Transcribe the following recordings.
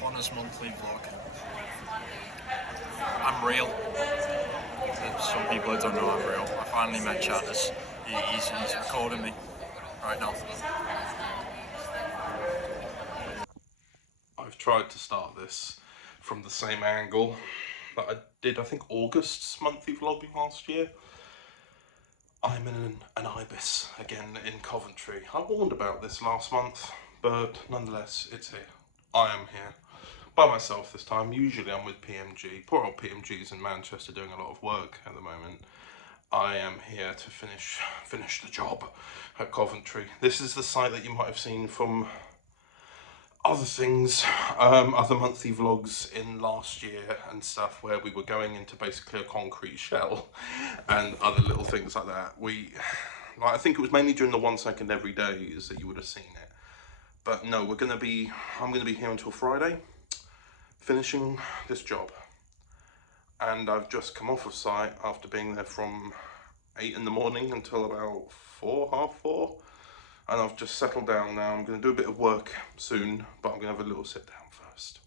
Connor's monthly vlog. I'm real. There's some people who don't know I'm real. I finally met Chad. He's recording me right now. I've tried to start this from the same angle that I did, I think, August's monthly vlogging last year. I'm in an ibis again in Coventry. I warned about this last month, but nonetheless, it's here. I am here. By myself this time. Usually I'm with PMG. Poor old PMG's in Manchester doing a lot of work at the moment. I am here to finish the job at Coventry. This is the site that you might have seen from other things, other monthly vlogs in last year and stuff, where we were going into basically a concrete shell and other little things like that. I think it was mainly during the 1 second every days that you would have seen it. But no, I'm gonna be here until Friday, finishing this job. And I've just come off of site after being there from 8 in the morning until about 4, half 4. And I've just settled down now. I'm going to do a bit of work soon, but I'm going to have a little sit down first.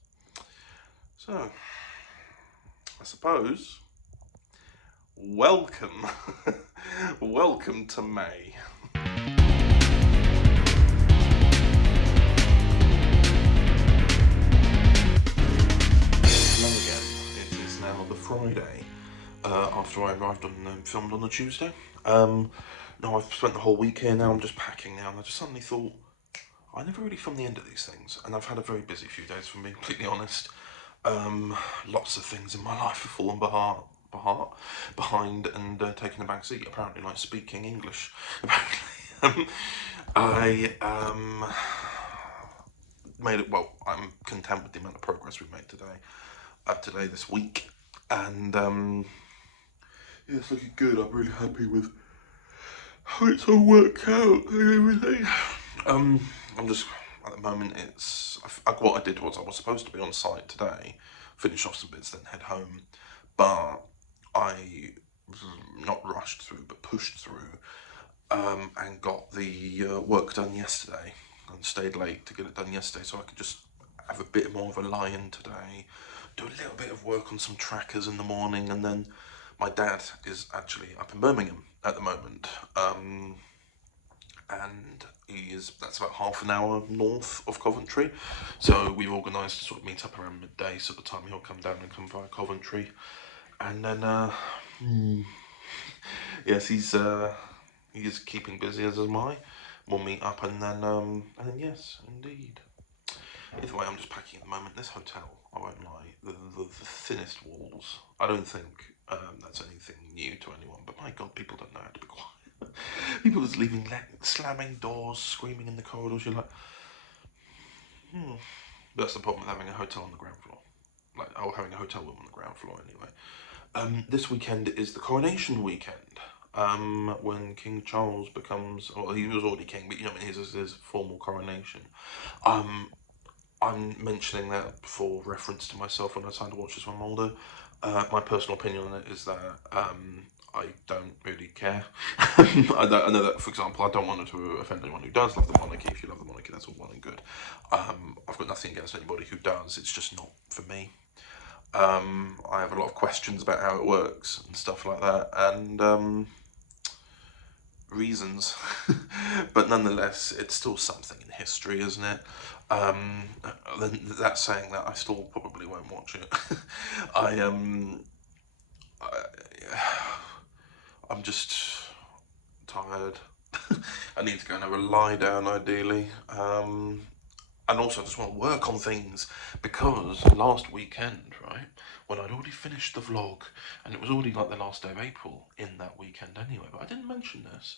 So, I suppose, welcome, welcome to May. Hello again. It is now the Friday after I arrived on filmed on the Tuesday. No, I've spent the whole week here now. I'm just packing now, and I just suddenly thought, I never really film the end of these things, and I've had a very busy few days, for being completely honest. Lots of things in my life have fallen behind and taken a back seat, apparently, like speaking English. I made it, well, I'm content with the amount of progress we've made today, this week, and yeah, it's looking good. I'm really happy with how it's all worked out and everything. I'm just, at the moment, what I did was I was supposed to be on site today, finish off some bits, then head home, but I was not rushed through, but pushed through, and got the work done yesterday, and stayed late to get it done yesterday, so I could just have a bit more of a lie-in today, do a little bit of work on some trackers in the morning, and then my dad is actually up in Birmingham at the moment, and that's about half an hour north of Coventry, so we've organised to sort of meet up around midday, so the time he'll come down and come via Coventry, and then yes, he is keeping busy, as am I. We'll meet up, and then yes, indeed. Either way, I'm just packing at the moment. This hotel, I won't lie, the thinnest walls. I don't think that's anything new to anyone, but my God, people don't know how to be quiet. People just slamming doors, screaming in the corridors. You're like, That's the problem with having a hotel on the ground floor. Having a hotel room on the ground floor, anyway. This weekend is the coronation weekend. When King Charles becomes, well, he was already king, but you know, his formal coronation. I'm mentioning that for reference to myself when I decided to watch this when I'm older. My personal opinion on it is that I don't really care. I know that, for example, I don't want to offend anyone who does love the monarchy. If you love the monarchy, that's all well and good. I've got nothing against anybody who does. It's just not for me. I have a lot of questions about how it works and stuff like that, and reasons. But nonetheless, it's still something in history, isn't it? Then that saying that, I still probably won't watch it. I'm just tired. I need to go and have a lie down, ideally. And also I just want to work on things, because last weekend, right, when I'd already finished the vlog, and it was already like the last day of April in that weekend anyway, but I didn't mention this,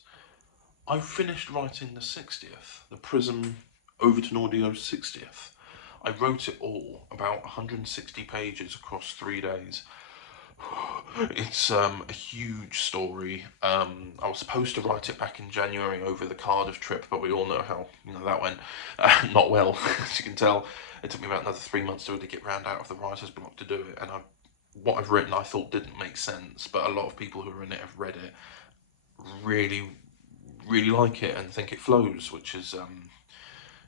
I finished writing the 60th, the Prism Overton Audio 60th. I wrote it all, about 160 pages across 3 days. It's a huge story. I was supposed to write it back in January over the Cardiff trip, but we all know how that went. Not well, as you can tell. It took me about another 3 months to really get round out of the writer's block to do it, and what I've written I thought didn't make sense, but a lot of people who are in it have read it, really like it and think it flows, which is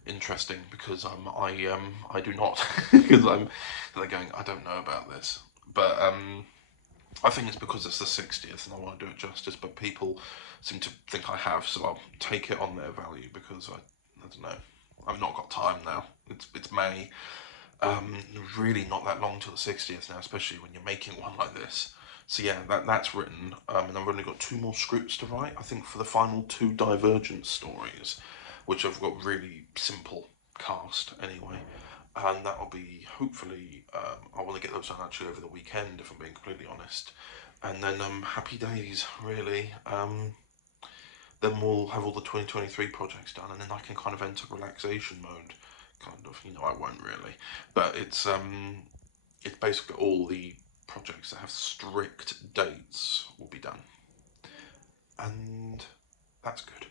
interesting because I do not because they're going, I don't know about this, but I think it's because it's the 60th and I want to do it justice, but people seem to think I have, so I'll take it on their value because I don't know, I've not got time now. It's May. Really not that long till the 60th now, especially when you're making one like this. So yeah, that's written, and I've only got 2 more scripts to write, I think, for the final 2 Divergent stories, which I've got really simple cast anyway, and that'll be, hopefully, I want to get those done actually over the weekend, if I'm being completely honest, and then happy days, really. Then we'll have all the 2023 projects done, and then I can kind of enter relaxation mode, kind of, I won't really, but it's basically all the projects that have strict dates will be done, and that's good.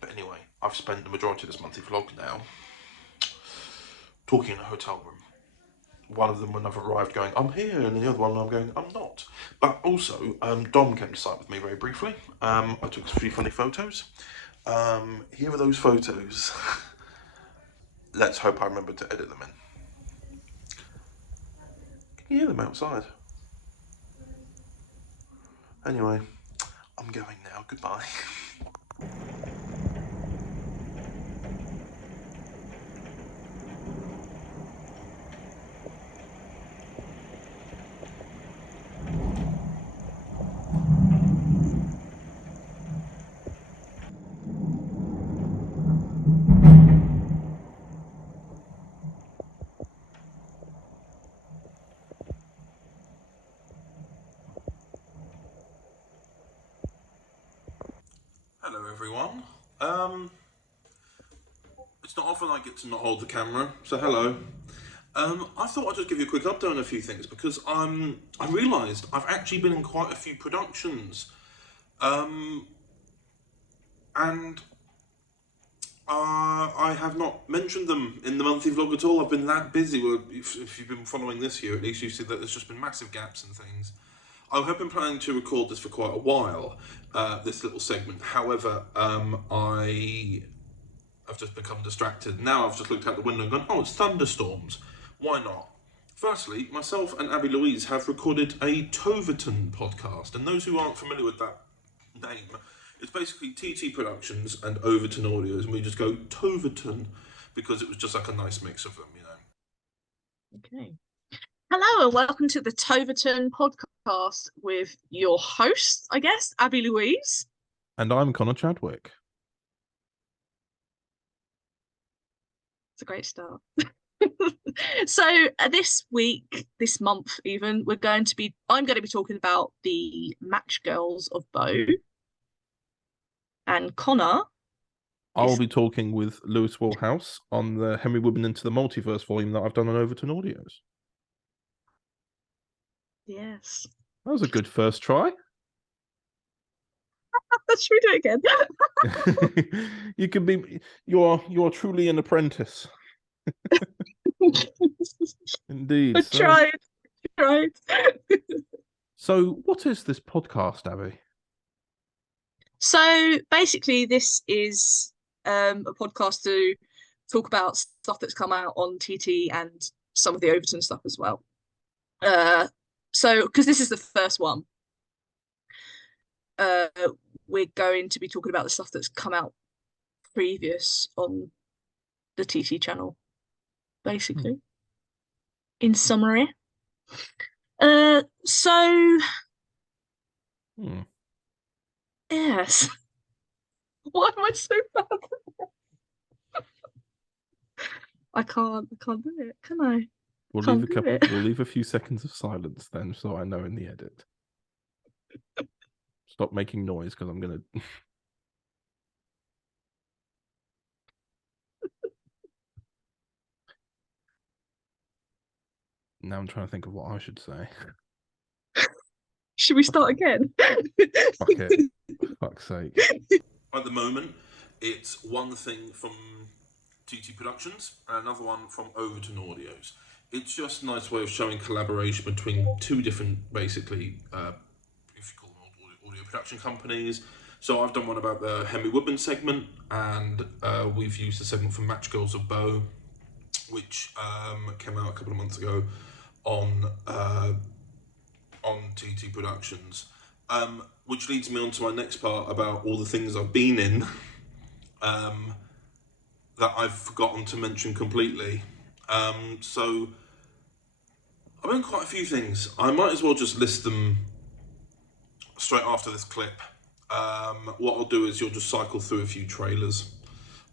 But anyway, I've spent the majority of this monthly vlog now talking in a hotel room. One of them when I've arrived going, I'm here, and the other one I'm going, I'm not. But also, Dom came to site with me very briefly. I took a few funny photos. Here are those photos. Let's hope I remember to edit them in. Can you hear them outside? Anyway, I'm going now. Goodbye. Hello everyone. It's not often I get to not hold the camera, so hello. I thought I'd just give you a quick update on a few things because I realised I've actually been in quite a few productions, and I have not mentioned them in the monthly vlog at all. I've been that busy. Well, if you've been following this year, at least you see that there's just been massive gaps and things. I have been planning to record this for quite a while, this little segment. However, I have just become distracted. Now I've just looked out the window and gone, oh, it's thunderstorms. Why not? Firstly, myself and Abby Louise have recorded a OVERTON podcast, and those who aren't familiar with that name, it's basically TT Productions and OVERTON Audios, and we just go TOVERTON because it was just like a nice mix of them, Okay. Hello and welcome to the OVERTON podcast with your host, I guess, Abby Louise. And I'm Connor Chadwick. It's a great start. So this week, this month even, I'm going to be talking about the MATCHGIRLS of Bow. And Connor, I'll be talking with Lewis Willhouse on the Henry Woodman Into the Multiverse volume that I've done on Overton Audios. Yes. That was a good first try. Should we do it again? You can be, you're truly an apprentice. Indeed. I tried. So what is this podcast, Abby? So basically this is a podcast to talk about stuff that's come out on TT and some of the Overton stuff as well. So because this is the first one, we're going to be talking about the stuff that's come out previous on the TT channel, basically. In summary. Yes. Why am I so bad? I can't do it, can I? We'll leave a few seconds of silence then, so I know in the edit. Stop making noise because I'm gonna. Now I'm trying to think of what I should say. Should we start again? Fuck it. Fuck's sake. At the moment, it's one thing from TT Productions and another one from Overton Audios. It's just a nice way of showing collaboration between two different, basically, if you call them audio production companies, So I've done one about the Henry Woodman segment, and we've used the segment from MATCHGIRLS of Bow, which came out a couple of months ago on TT Productions. Which leads me on to my next part about all the things I've been in that I've forgotten to mention completely. So I've been quite a few things. I might as well just list them straight after this clip. What I'll do is you'll just cycle through a few trailers,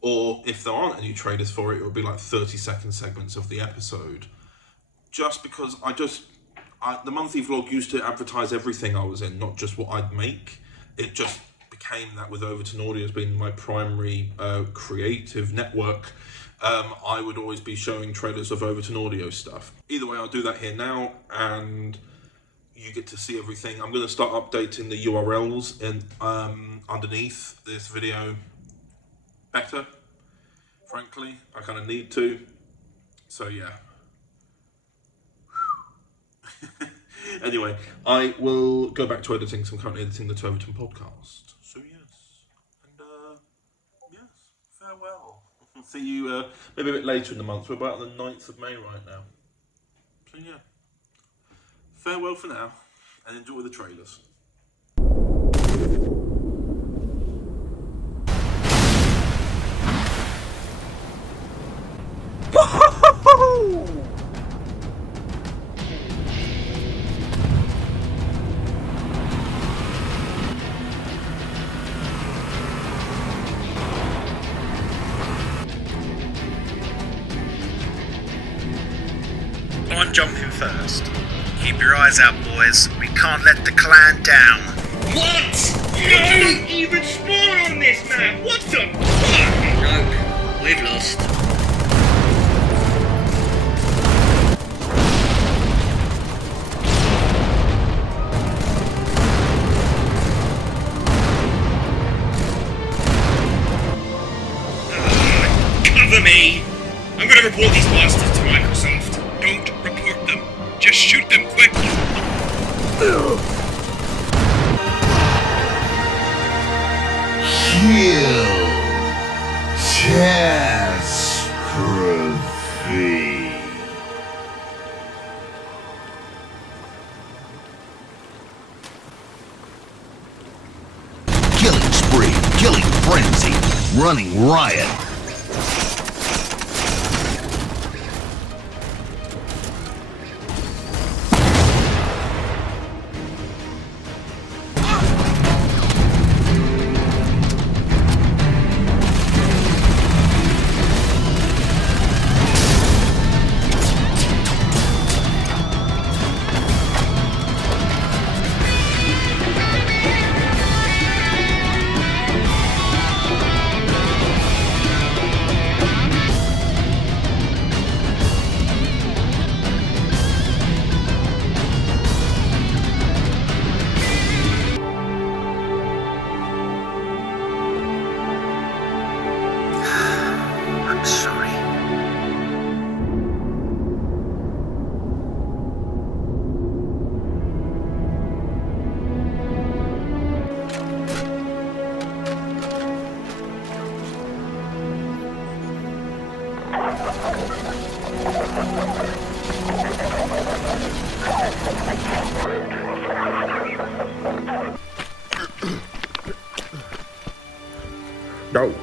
or if there aren't any trailers for it, it'll be like 30-second segments of the episode. Just because the monthly vlog used to advertise everything I was in, not just what I'd make. It just became that with Overton Audio as being my primary creative network. I would always be showing trailers of Overton Audio stuff. Either way, I'll do that here now, and you get to see everything. I'm going to start updating the URLs underneath this video better. Frankly, I kind of need to. So yeah. Anyway, I will go back to editing, so I'm currently editing the Overton podcast. So yes, and yes, farewell. See you maybe a bit later in the month. We're about on the 9th of May right now. So yeah, farewell for now, and enjoy the trailers. I'm jumping first. Keep your eyes out, boys. We can't let the clan down. What? Don't even spawn on this, man! What the fuck? No, we've lost. Cover me! I'm gonna report these bastards to Microsoft. Don't report them. Just shoot them quick. Kill. Catastrophe. Killing spree, killing frenzy, running riot. I'm sorry. No,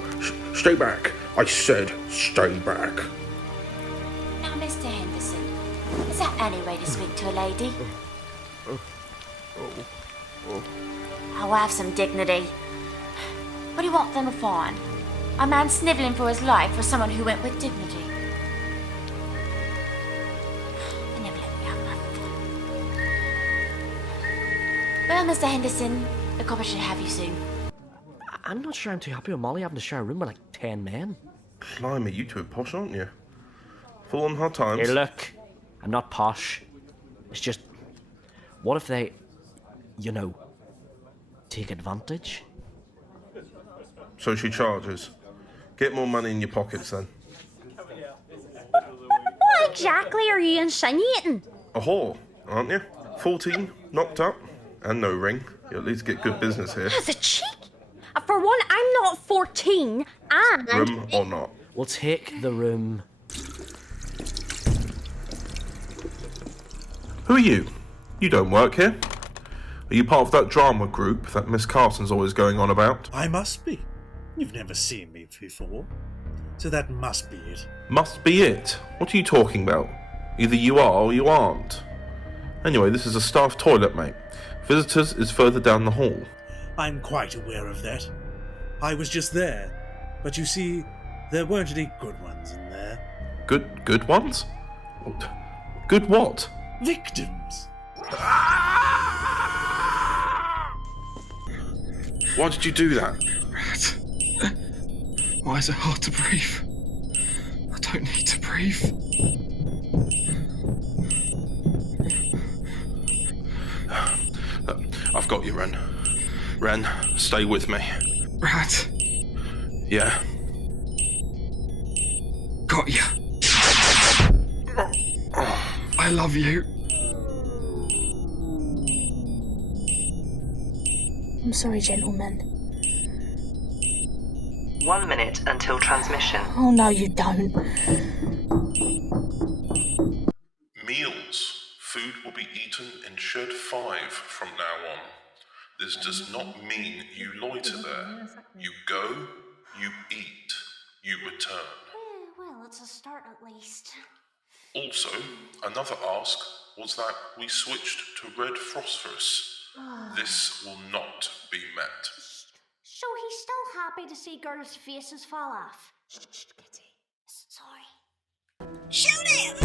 stay back. I said stay back. Now, Mr. Henderson, is that any way to speak to a lady? Oh, have some dignity. What do you want them to find? A man snivelling for his life for someone who went with dignity? They never let me have my fun. Well, Mr. Henderson, the copper should have you soon. I'm not sure I'm too happy with Molly having to share a room with like 10 men. Blimey, you two are posh, aren't you? Full on hard times. Hey, look, I'm not posh. It's just, what if they, take advantage? So she charges. Get more money in your pockets then. What exactly are you insinuating? A whore, aren't you? 14, knocked up, and no ring. You at least get good business here. That's a cheek. For one, I'm not 14, and... Room or not? We'll take the room. Who are you? You don't work here. Are you part of that drama group that Miss Carson's always going on about? I must be. You've never seen me before, so that must be it. Must be it? What are you talking about? Either you are or you aren't. Anyway, this is a staff toilet, mate. Visitors is further down the hall. I'm quite aware of that. I was just there, but you see, there weren't any good ones in there. Good ones? Good what? Victims. Why did you do that? Rat. Why is it hard to breathe? I don't need to breathe. I've got you, Ren. Ren, stay with me. Rat. Yeah. Got ya. I love you. I'm sorry, gentlemen. 1 minute until transmission. Oh, no, you don't. Meals. Food will be eaten in Shed 5 from now on. This does not mean you loiter there. You go, you eat, you return. Well, it's a start at least. Also, another ask was that we switched to red phosphorus. This will not be met. So he's still happy to see girls' faces fall off. Shh, Kitty. Sorry. Shoot him!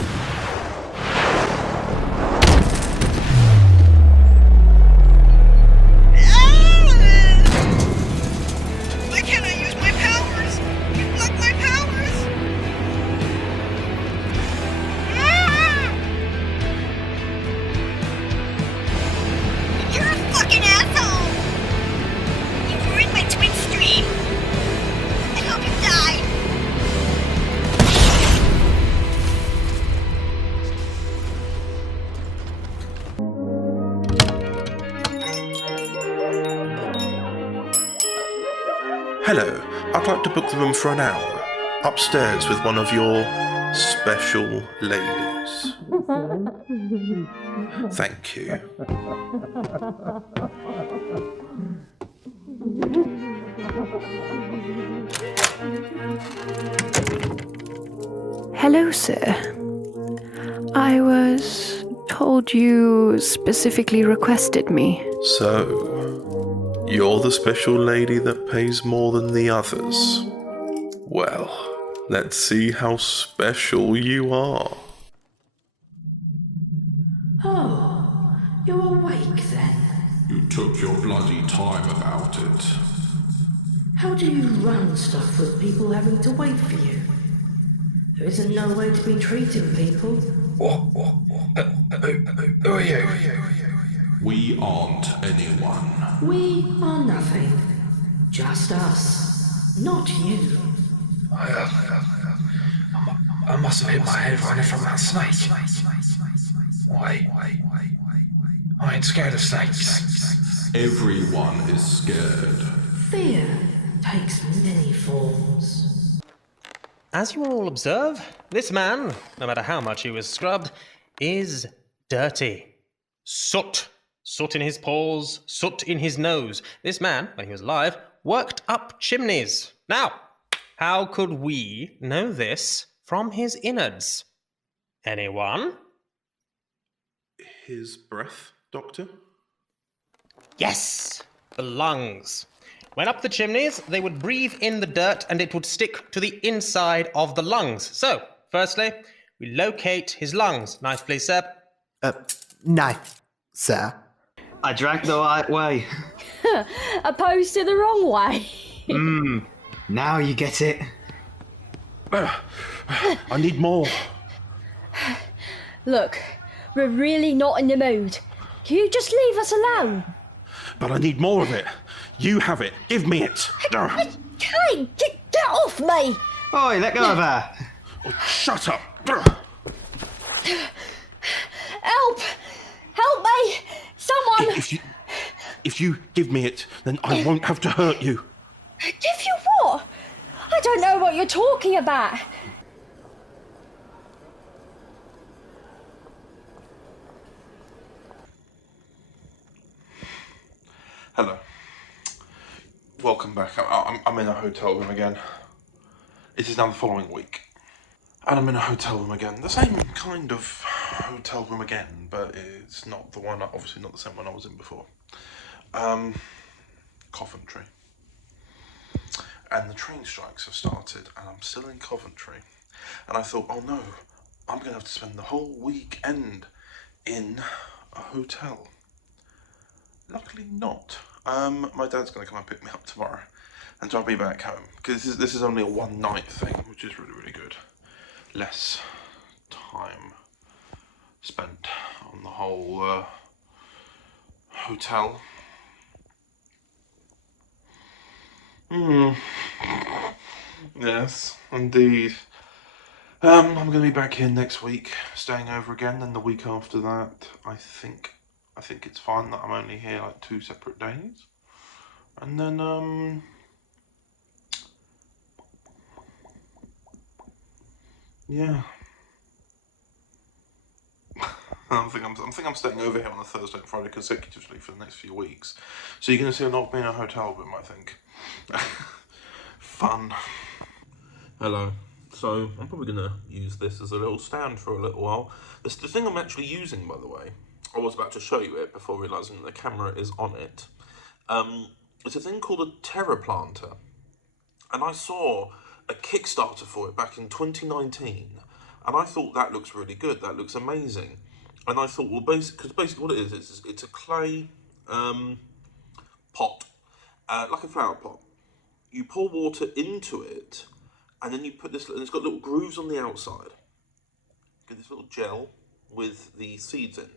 Why can't I use my powers? You block my powers! You're a fucking asshole! You've ruined my twin stream! I hope you die! Hello, I'd like to book the room for an hour. Upstairs with one of your special ladies. Thank you. Hello, sir. I was told you specifically requested me. So, you're the special lady that pays more than the others. Well, let's see how special you are. Oh, you're awake then? You took your bloody time about it. How do you run stuff with people having to wait for you? There isn't no way to be treating people. Who are you? We aren't anyone. We are nothing. Just us. Not you. I must have hit my head running from that snake. Wait. I ain't scared of snakes. Everyone is scared. Fear takes many forms. As you all observe, this man, no matter how much he was scrubbed, is dirty. Soot. Soot in his paws, soot in his nose. This man, when he was alive, worked up chimneys. Now, how could we know this from his innards? Anyone? His breath, Doctor? Yes, the lungs. When up the chimneys, they would breathe in the dirt and it would stick to the inside of the lungs. So, firstly, we locate his lungs. Knife, please, sir. Knife, sir. I drank the right way. Opposed to the wrong way. Now you get it. I need more. Look, we're really not in the mood. Can you just leave us alone? But I need more of it. You have it. Give me it. Hey, get off me! Oi, let go of her. Oh, shut up. Help! Help me! Someone! If you give me it, then I won't have to hurt you. Give you what? I don't know what you're talking about. Hello. Welcome back. I'm in a hotel room again. It is now the following week. And I'm in a hotel room again. The same kind of hotel room again, but it's not the one, obviously not the same one I was in before. Coventry. And the train strikes have started, and I'm still in Coventry. And I thought, oh no, I'm going to have to spend the whole weekend in a hotel. Luckily not. My dad's going to come and pick me up tomorrow and drive me back home, because this is only a one night thing, which is really, really good. Less time spent on the whole hotel. Yes, indeed. I'm going to be back here next week, staying over again, and the week after that, I think it's fine that I'm only here like 2 separate days. And then, yeah. I think I'm staying over here on a Thursday and Friday consecutively for the next few weeks. So you're going to see a lot of me in a hotel room, I think. Fun. Hello. So I'm probably going to use this as a little stand for a little while. This the thing I'm actually using, by the way. I was about to show you it before realising that the camera is on it. It's a thing called a terra planter. And I saw a Kickstarter for it back in 2019. And I thought that looks really good. That looks amazing. And I thought, well, basically what it is it's a clay pot, like a flower pot. You pour water into it, and then you put this, and it's got little grooves on the outside. Get this little gel with the seeds in,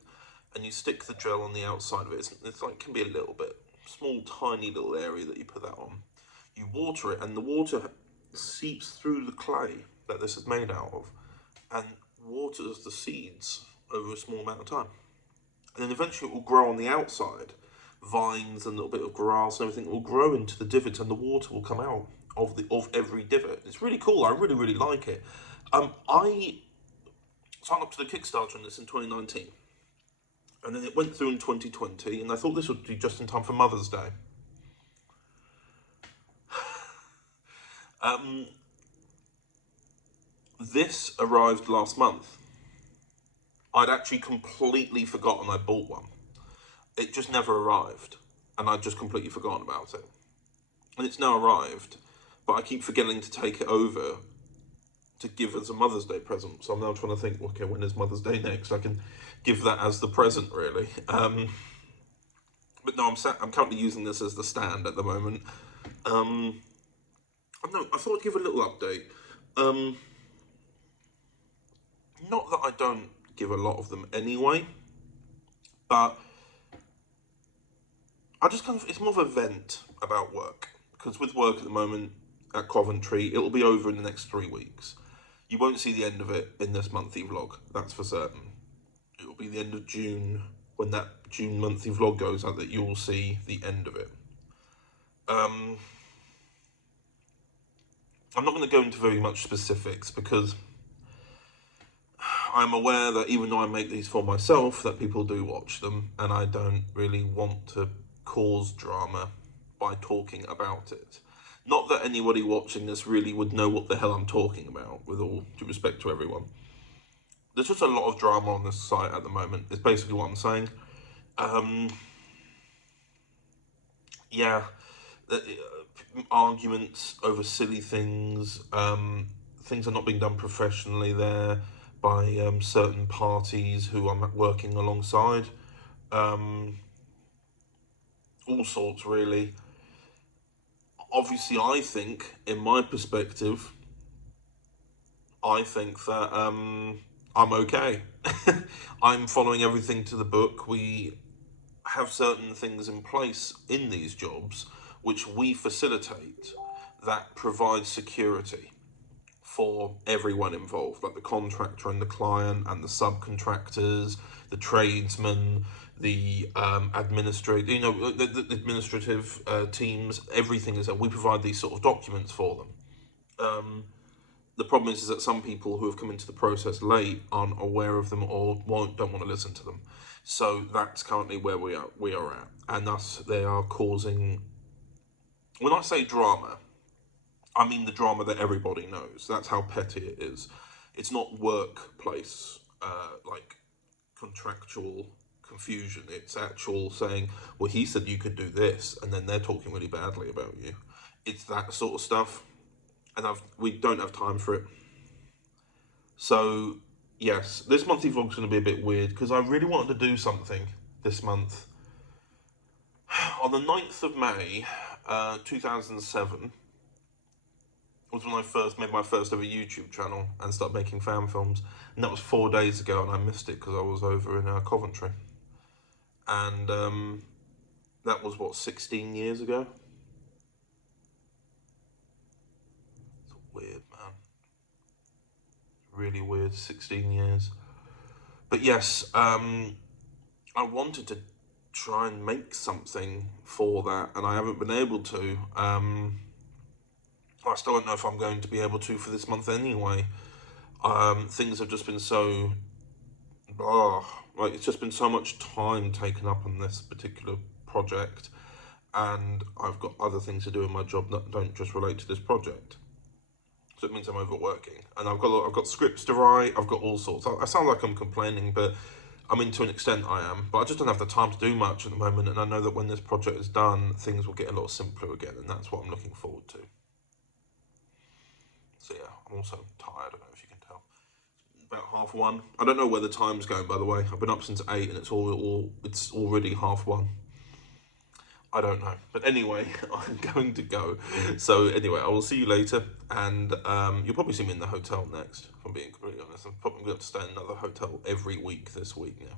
and you stick the gel on the outside of it. It's like, can be a little bit, small, tiny little area that you put that on. You water it, and the water seeps through the clay that this is made out of, and waters the seeds over a small amount of time. And then eventually it will grow on the outside. Vines and a little bit of grass and everything will grow into the divots, and the water will come out of every divot. It's really cool. I really, really like it. I signed up to the Kickstarter on this in 2019. And then it went through in 2020, and I thought this would be just in time for Mother's Day. This arrived last month. I'd actually completely forgotten I bought one. It just never arrived, and I'd just completely forgotten about it. And it's now arrived, but I keep forgetting to take it over to give as a Mother's Day present. So I'm now trying to think, okay, when is Mother's Day next? I can give that as the present, really. But no, I'm currently using this as the stand at the moment. No, I thought I'd give a little update. Not that I don't give a lot of them anyway, but I just it's more of a vent about work, because with work at the moment at Coventry, it'll be over in the next 3 weeks. You won't see the end of it in this monthly vlog, that's for certain. It'll be the end of June, when that June monthly vlog goes out, that you will see the end of it. I'm not going to go into very much specifics, because I'm aware that even though I make these for myself, that people do watch them, and I don't really want to cause drama by talking about it. Not that anybody watching this really would know what the hell I'm talking about, with all due respect to everyone. There's just a lot of drama on this site at the moment, is basically what I'm saying. Yeah, arguments over silly things, things are not being done professionally there by certain parties who I'm working alongside. All sorts, really. Obviously, I think, in my perspective, I think that I'm okay. I'm following everything to the book. We have certain things in place in these jobs which we facilitate that provide security for everyone involved, like the contractor and the client and the subcontractors, the tradesmen, the administrative, the administrative teams. Everything is that we provide these sort of documents for them. The problem is that some people who have come into the process late aren't aware of them or don't want to listen to them. So that's currently where we are at, and thus they are causing. When I say drama, I mean the drama that everybody knows. That's how petty it is. It's not workplace like contractual confusion. It's actual saying, well, he said you could do this, and then they're talking really badly about you. It's that sort of stuff. And we don't have time for it. So, yes, this monthly vlog's going to be a bit weird because I really wanted to do something this month. On the 9th of May, 2007, was when I first made my first ever YouTube channel and started making fan films. And that was 4 days ago, and I missed it because I was over in Coventry. And that was, what, 16 years ago? Weird, man. Really weird, 16 years. But yes, I wanted to try and make something for that, and I haven't been able to. I still don't know if I'm going to be able to for this month anyway. Things have just been so... like, it's just been so much time taken up on this particular project, and I've got other things to do in my job that don't just relate to this project. So it means I'm overworking, and I've got scripts to write. I've got all sorts. I sound like I'm complaining, but I mean, to an extent I am. But I just don't have the time to do much at the moment, and I know that when this project is done, things will get a lot simpler again, and that's what I'm looking forward to. So yeah, I'm also tired. I don't know if you can tell. About 1:30. I don't know where the time's going, by the way. I've been up since 8, and it's already 1:30. I don't know. But anyway, I'm going to go. So anyway, I will see you later. And you'll probably see me in the hotel next, if I'm being completely honest. I'm probably going to stay in another hotel every week this week now.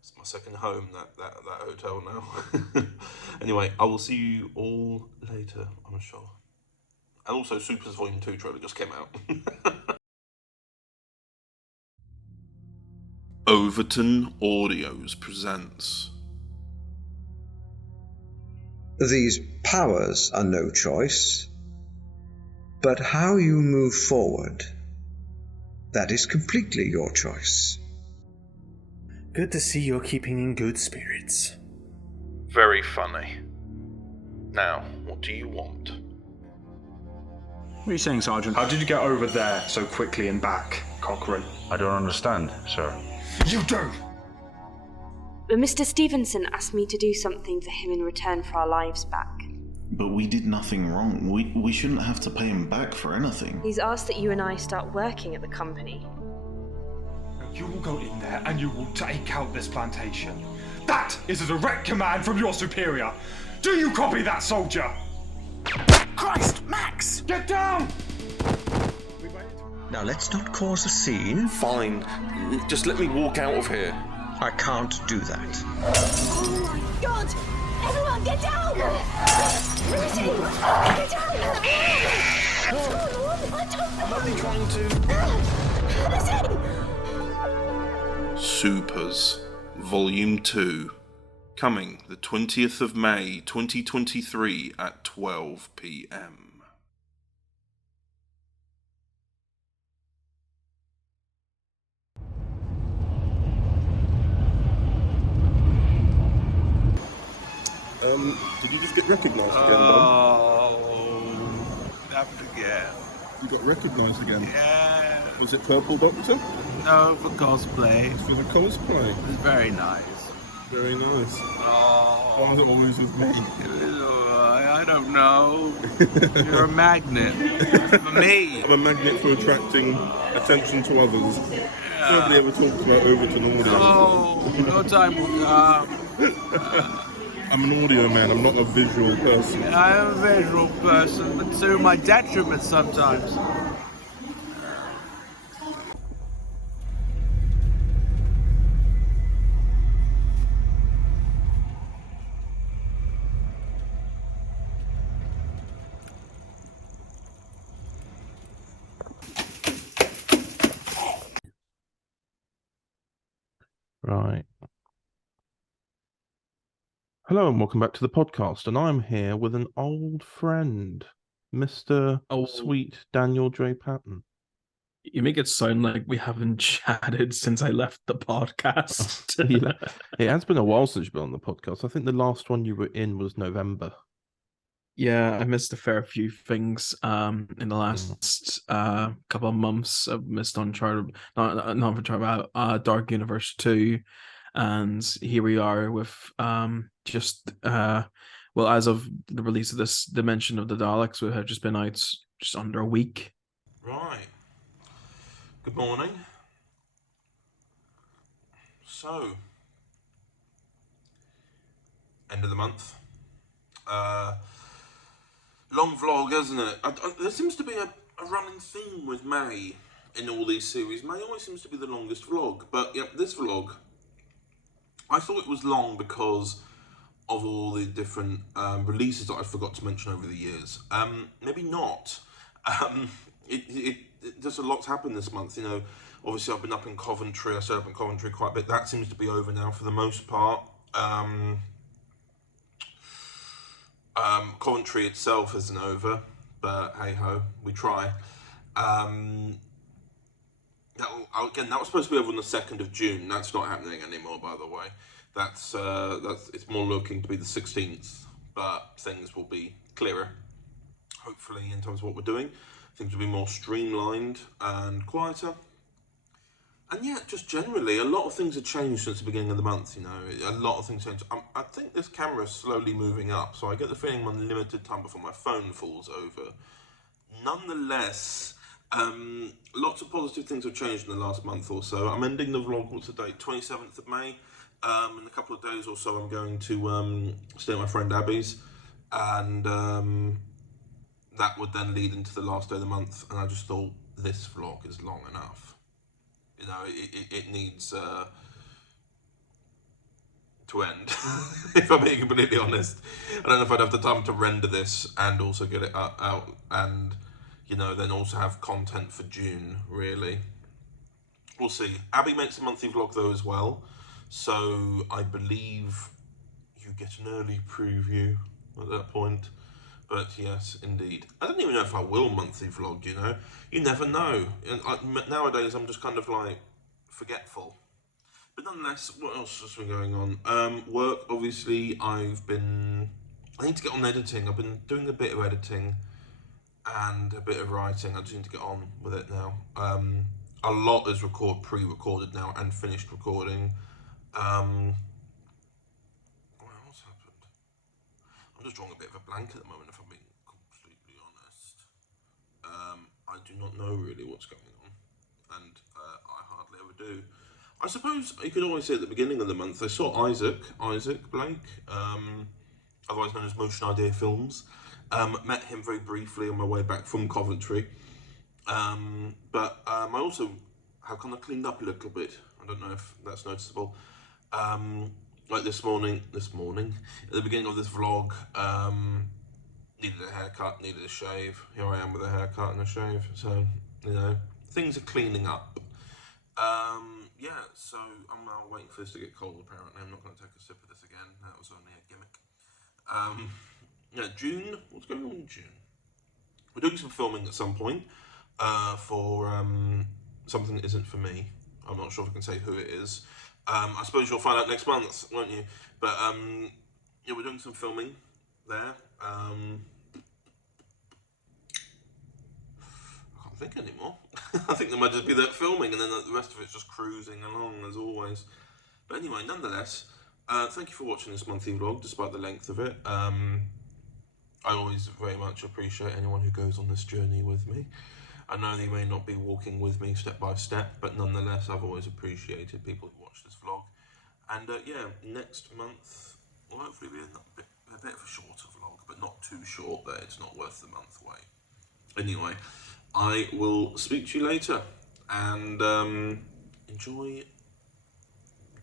It's my second home, that hotel now. Anyway, I will see you all later, I'm sure. And also, Super's Volume 2 trailer just came out. Overton Audios presents... These powers are no choice, but how you move forward, that is completely your choice. Good to see you're keeping in good spirits. Very funny. Now, what do you want? What are you saying, Sergeant? How did you get over there so quickly and back, Cochrane? I don't understand, sir. You do! But Mr. Stevenson asked me to do something for him in return for our lives back. But we did nothing wrong. We shouldn't have to pay him back for anything. He's asked that you and I start working at the company. You will go in there and you will take out this plantation. That is a direct command from your superior. Do you copy that, soldier? Christ, Max! Get down! Now let's not cause a scene. Fine. Just let me walk out of here. I can't do that. Oh my god! Everyone get down! Lucy! Get down! What's going on? I don't know! I'm only trying to... Lucy! Supers, Volume 2, coming the 20th of May 2023 at 12 PM. Did you just get recognised again, Dom? Oh, happened again. You got recognised again? Yeah. Was it Purple Doctor? No, for cosplay. It's for the cosplay. It's very nice. Very nice. Oh. Why was it always with me? I don't know. You're a magnet. For me. I'm a magnet for attracting attention to others. Yeah. Nobody ever talks about Overton Audio. Oh, no time will come. I'm an audio man, I'm not a visual person. I am a visual person, but to my detriment sometimes. Right. Hello and welcome back to the podcast, and I'm here with an old friend, Mr. Sweet Daniel J. Patton. You make it sound like we haven't chatted since I left the podcast. It has been a while since you've been on the podcast. I think the last one you were in was November. Yeah, I missed a fair few things in the last couple of months. I've missed Uncharted, not Uncharted, Dark Universe 2, and here we are with well, as of the release of this Dimension of the Daleks, we have just been out just under a week. Right. Good morning. So, end of the month. Long vlog, isn't it? There seems to be a running theme with May in all these series. May always seems to be the longest vlog, but yeah, this vlog, I thought it was long because of all the different releases that I forgot to mention over the years. Maybe not. There's a lot's happened this month, you know. Obviously, I've been up in Coventry. I stayed up in Coventry quite a bit. That seems to be over now for the most part. Coventry itself isn't over, but hey ho, we try. Again, that was supposed to be over on the 2nd of June. That's not happening anymore, by the way. That's it's more looking to be the 16th, but things will be clearer, hopefully, in terms of what we're doing. Things will be more streamlined and quieter. And yeah, just generally, a lot of things have changed since the beginning of the month, you know. A lot of things changed. I think this camera is slowly moving up, so I get the feeling I'm on limited time before my phone falls over. Nonetheless, lots of positive things have changed in the last month or so. I'm ending the vlog, what's the date? 27th of May. In a couple of days or so, I'm going to stay at my friend Abby's, and that would then lead into the last day of the month, and I just thought this vlog is long enough. You know, it needs to end, if I'm being completely honest. I don't know if I'd have the time to render this and also get it out and, you know, then also have content for June, really. We'll see. Abby makes a monthly vlog though as well, so I believe you get an early preview at that point. But yes, indeed. I don't even know if I will monthly vlog, you know. You never know. And nowadays, I'm just kind of like forgetful. But nonetheless, what else has been going on? Work, obviously, I need to get on editing. I've been doing a bit of editing and a bit of writing. I just need to get on with it now. A lot is pre-recorded now and finished recording. What's happened? I'm just drawing a bit of a blank at the moment, if I'm being completely honest. I do not know really what's going on, and I hardly ever do. I suppose you could always say at the beginning of the month, I saw Isaac Blake, otherwise known as Motion Idea Films. Met him very briefly on my way back from Coventry. But I also have kind of cleaned up a little bit. I don't know if that's noticeable. Like this morning, at the beginning of this vlog, needed a haircut, needed a shave. Here I am with a haircut and a shave. So, you know, things are cleaning up. Yeah, so I'm now waiting for this to get cold, apparently. I'm not going to take a sip of this again. That was only a gimmick. Yeah, June. What's going on in June? We're doing some filming at some point for something that isn't for me. I'm not sure if I can say who it is. I suppose you'll find out next month, won't you? But yeah, we're doing some filming there. I can't think anymore. I think there might just be that filming, and then the rest of it's just cruising along as always. But anyway, nonetheless, thank you for watching this monthly vlog, despite the length of it. I always very much appreciate anyone who goes on this journey with me. I know they may not be walking with me step by step, but nonetheless, I've always appreciated people who watch this vlog. And yeah, next month will hopefully be a bit of a shorter vlog, but not too short that it's not worth the month wait. Anyway, I will speak to you later, and enjoy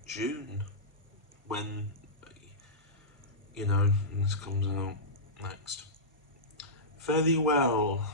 June, when, you know, this comes out next. Fare thee well.